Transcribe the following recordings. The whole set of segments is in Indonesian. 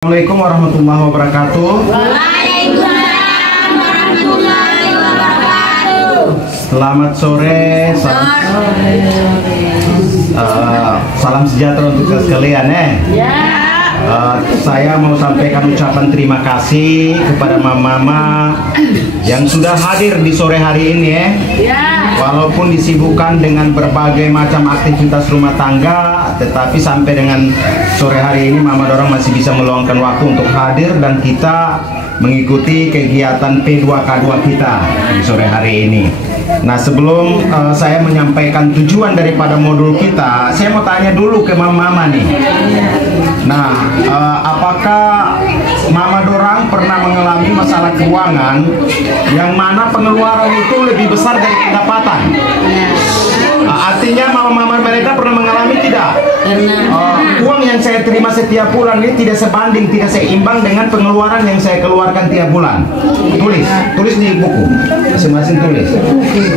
Assalamualaikum warahmatullahi wabarakatuh. Waalaikumsalam warahmatullahi wabarakatuh. Selamat sore. Salam sejahtera untuk kita sekalian saya mau sampaikan ucapan terima kasih kepada mama-mama yang sudah hadir di sore hari ini Walaupun disibukkan dengan berbagai macam aktivitas rumah tangga, tetapi sampai dengan sore hari ini Mama Dorang masih bisa meluangkan waktu untuk hadir dan kita mengikuti kegiatan P2K2 kita di sore hari ini. Nah, sebelum saya menyampaikan tujuan daripada modul kita, saya mau tanya dulu ke mama-mama nih. Nah, apakah Mama Dorang pernah mengalami masalah keuangan yang mana pengeluaran itu lebih besar dari pendapatan? Artinya mama-mama mereka pernah mengalami tidak? Uang yang saya terima setiap bulan ini tidak sebanding, tidak seimbang dengan pengeluaran yang saya keluarkan tiap bulan. Tulis di buku, masing-masing tulis.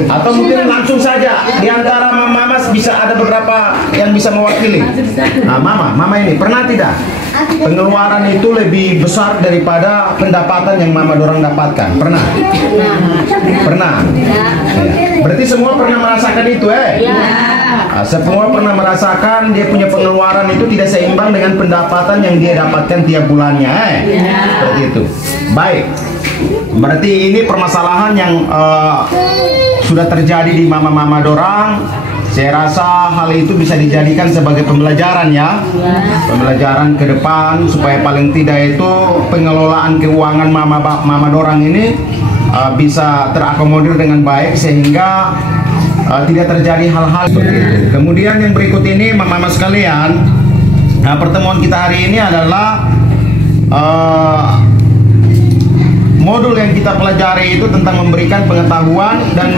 Atau mungkin langsung saja di antara mama bisa ada beberapa yang bisa mewakili. Nah, mama ini pernah tidak pengeluaran itu lebih besar daripada pendapatan yang Mama Dorang dapatkan? Pernah? Pernah? Berarti semua pernah merasakan itu semua pernah merasakan dia punya pengeluaran itu tidak seimbang dengan pendapatan yang dia dapatkan tiap bulannya Seperti itu. Baik, berarti ini permasalahan yang sudah terjadi di mama-mama Dorang. Saya rasa hal itu bisa dijadikan sebagai pembelajaran pembelajaran ke depan supaya paling tidak itu pengelolaan keuangan mama Dorang ini bisa terakomodir dengan baik sehingga tidak terjadi hal-hal seperti itu. Kemudian yang berikut ini mama-mama sekalian, pertemuan kita hari ini adalah modul yang kita pelajari itu tentang memberikan pengetahuan dan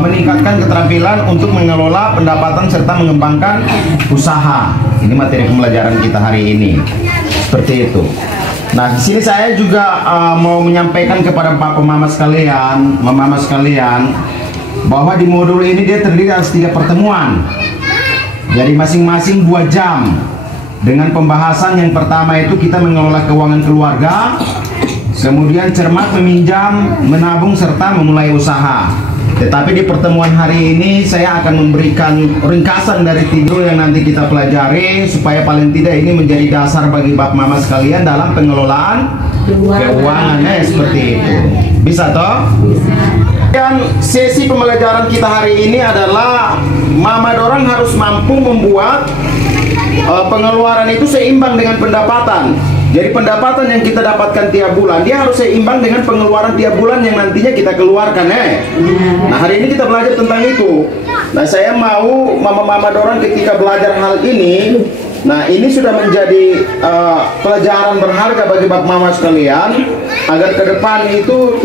meningkatkan keterampilan untuk mengelola pendapatan serta mengembangkan usaha. Ini materi pembelajaran kita hari ini. Seperti itu. Nah, di sini saya juga mau menyampaikan kepada Bapak Mama sekalian, Mama sekalian, bahwa di modul ini dia terdiri atas 3 pertemuan. Jadi masing-masing 2 jam. Dengan pembahasan yang pertama itu kita mengelola keuangan keluarga. Kemudian cermat meminjam, menabung, serta memulai usaha. Tetapi di pertemuan hari ini saya akan memberikan ringkasan dari tidur yang nanti kita pelajari supaya paling tidak ini menjadi dasar bagi Bapak Mama sekalian dalam pengelolaan keuangannya seperti itu. Bisa toh? Dan sesi pembelajaran kita hari ini adalah Mama Dorang harus mampu membuat pengeluaran itu seimbang dengan pendapatan. Jadi pendapatan yang kita dapatkan tiap bulan dia harus seimbang dengan pengeluaran tiap bulan yang nantinya kita keluarkan Nah, hari ini kita belajar tentang itu. Nah, saya mau mama-mama Dorang ketika belajar hal ini, nah ini sudah menjadi pelajaran berharga bagi Bapak Mama sekalian agar ke depan itu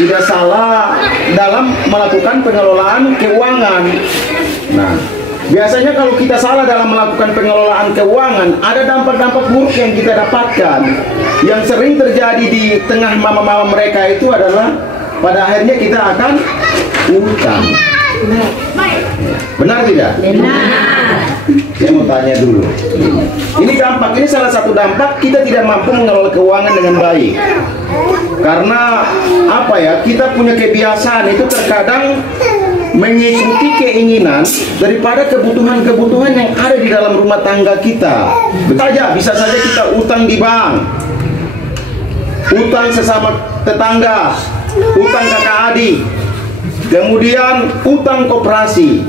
tidak salah dalam melakukan pengelolaan keuangan. Nah, biasanya kalau kita salah dalam melakukan pengelolaan keuangan, ada dampak-dampak buruk yang kita dapatkan. Yang sering terjadi di tengah mama-mama mereka itu adalah pada akhirnya kita akan utang. Benar tidak? Benar. Saya mau tanya dulu. Ini dampak, ini salah satu dampak kita tidak mampu mengelola keuangan dengan baik. Karena apa ya? Kita punya kebiasaan itu terkadang mengikuti keinginan daripada kebutuhan-kebutuhan yang ada di dalam rumah tangga kita. Bisa saja kita utang di bank, utang sesama tetangga, utang kakak adik, kemudian utang koperasi.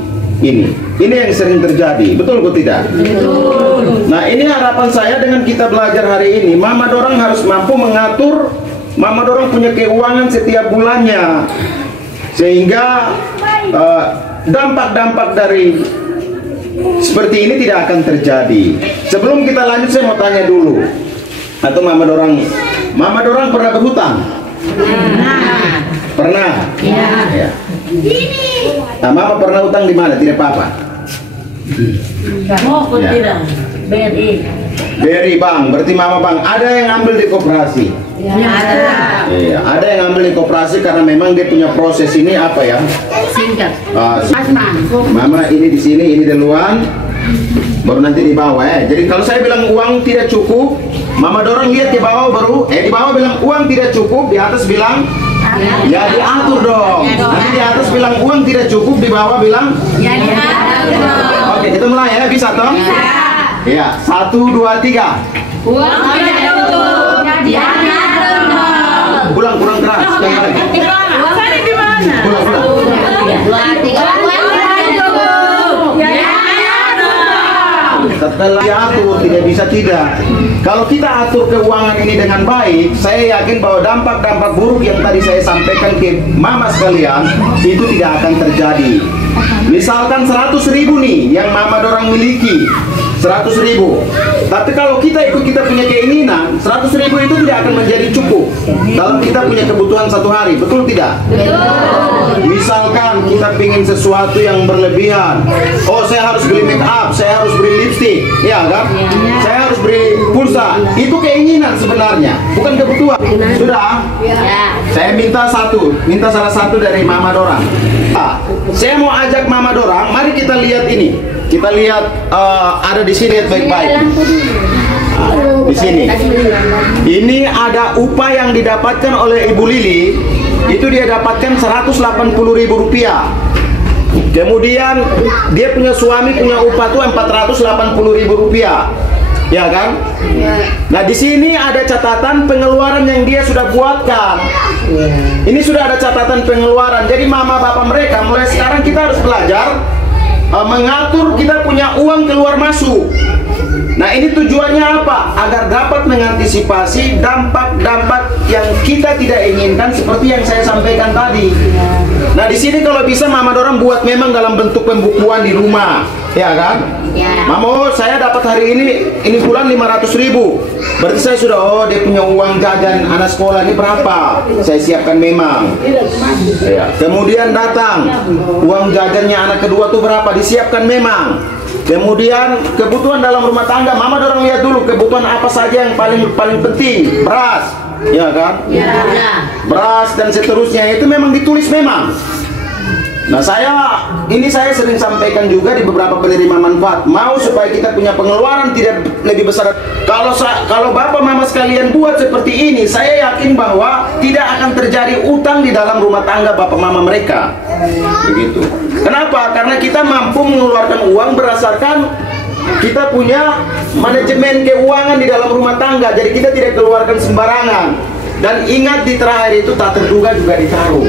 Ini yang sering terjadi, betul atau tidak? Betul. Nah, ini harapan saya dengan kita belajar hari ini, Mama Dorang harus mampu mengatur. Mama Dorang punya keuangan setiap bulannya, sehingga dampak-dampak dari seperti ini tidak akan terjadi. Sebelum kita lanjut, saya mau tanya dulu, atau Mama Dorang pernah berhutang? Pernah? Ya. Nah, Mama pernah utang di mana? Tidak apa-apa. Tidak. BRI Bank, berarti Mama Bank. Ada yang ambil di koperasi? Ada. Iya, ada yang ambil di koperasi karena memang dia punya proses ini apa ya? Singkat. Mama ini di sini, ini duluan. baru nanti di bawah ya. Jadi kalau saya bilang uang tidak cukup, mama dorong lihat di bawah baru, di bawah bilang uang tidak cukup, di atas bilang ya diatur dong. Nanti di atas bilang uang tidak cukup, di bawah bilang Ya diatur dong. oke, kita mulai ya, bisa toh? Ya, 1, 2, 3. Uang tidak cukup. Ya diatur dong. Kurang keras. Sekali lagi. Uang tadi di mana? Ulang. 2, 3. Uang tidak cukup. Ya diatur dong. Setelah diatur tidak bisa tidak. Kalau kita atur keuangan ini dengan baik, saya yakin bahwa dampak-dampak buruk yang tadi saya sampaikan ke mama sekalian itu tidak akan terjadi. Misalkan 100.000 nih yang mama dorang miliki, 100.000. Tapi kalau kita punya keinginan, 100.000 itu tidak akan menjadi cukup dalam kita punya kebutuhan satu hari, betul tidak? Betul. Misalkan kita ingin sesuatu yang berlebihan, oh saya harus beli make up, saya harus beli lipstick, ya kan? Saya harus beli pulsa. Itu keinginan sebenarnya, bukan kebutuhan. Sudah? Ya. Saya minta salah satu dari mama dorang. Saya mau ajak mama dorang, mari kita lihat ini. Kita lihat ada di sini baik-baik. Di sini. Ini ada upah yang didapatkan oleh Ibu Lili. Itu dia dapatkan Rp180.000. Kemudian dia punya suami punya upah tuh Rp480.000. Ya kan? Nah, di sini ada catatan pengeluaran yang dia sudah buatkan. Ini sudah ada catatan pengeluaran. Jadi mama bapak mereka mulai sekarang kita harus belajar mengatur kita punya uang keluar masuk. Nah, ini tujuannya apa? Agar dapat mengantisipasi dampak-dampak yang kita tidak inginkan seperti yang saya sampaikan tadi. Nah, di sini kalau bisa mama dorang buat memang dalam bentuk pembukuan di rumah, ya kan? Ya. Mama, saya dapat hari ini bulan 500.000. Berarti saya sudah, dia punya uang jajan anak sekolah ini berapa? Saya siapkan memang. Ya. Kemudian datang uang jajannya anak kedua tuh berapa? Disiapkan memang. Kemudian kebutuhan dalam rumah tangga, mama dorang lihat dulu kebutuhan apa saja yang paling penting. Beras, ya kan? Ya. Beras dan seterusnya itu memang ditulis memang. Nah, saya sering sampaikan juga di beberapa penerima manfaat, mau supaya kita punya pengeluaran tidak lebih besar. Kalau bapak mama sekalian buat seperti ini, saya yakin bahwa tidak akan terjadi utang di dalam rumah tangga bapak mama mereka. Begitu. Kenapa? Karena kita mampu mengeluarkan uang berdasarkan kita punya manajemen keuangan di dalam rumah tangga. Jadi kita tidak keluarkan sembarangan. Dan ingat di terakhir itu tak terduga juga ditaruh.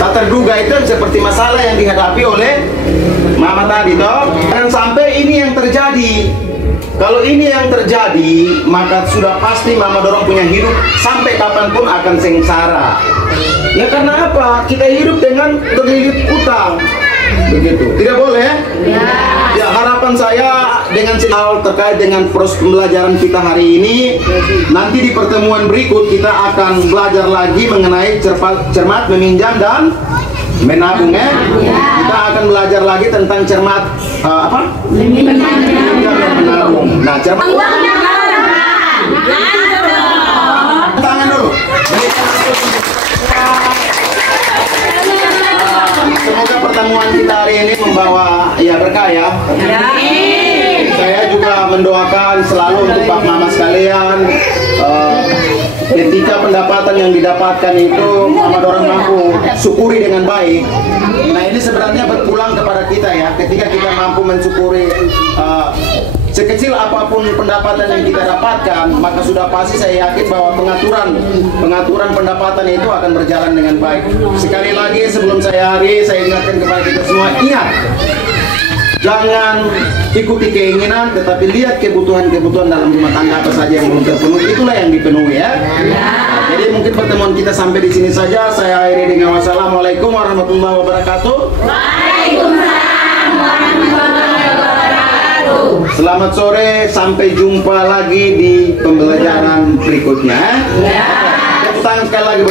Tak terduga itu seperti masalah yang dihadapi oleh mama tadi toh. Jangan sampai ini yang terjadi. Kalau ini yang terjadi, maka sudah pasti mama dorong punya hidup sampai kapanpun akan sengsara. Ya karena apa? Kita hidup dengan terlilit utang. Begitu. Tidak boleh? Ya, harapan saya dengan hal terkait dengan proses pembelajaran kita hari ini, nanti di pertemuan berikut kita akan belajar lagi mengenai cermat meminjam dan menabung ya. Kita akan belajar lagi tentang cermat meminjam dan menabung. Nah, cermat tangan dulu. Semoga pertemuan kita hari ini membawa berkah ya. Saya juga mendoakan selalu untuk Pak Mama sekalian, ketika pendapatan yang didapatkan itu mama dorang mampu syukuri dengan baik. Nah, ini sebenarnya berpulang kepada kita ya, ketika kita mampu mensyukuri sekecil apapun pendapatan yang kita dapatkan, maka sudah pasti saya yakin bahwa pengaturan pendapatan itu akan berjalan dengan baik. Sekali lagi sebelum saya ingatkan kepada kita semua, ingat, jangan ikuti keinginan, tetapi lihat kebutuhan dalam rumah tangga apa saja yang belum terpenuhi, itulah yang dipenuhi ya. Nah, jadi mungkin pertemuan kita sampai di sini saja. Saya akhiri dengan wassalamualaikum warahmatullahi wabarakatuh. Waalaikumsalam warahmatullahi wabarakatuh. Selamat sore, sampai jumpa lagi di pembelajaran berikutnya. Tepuk tangan sekali lagi.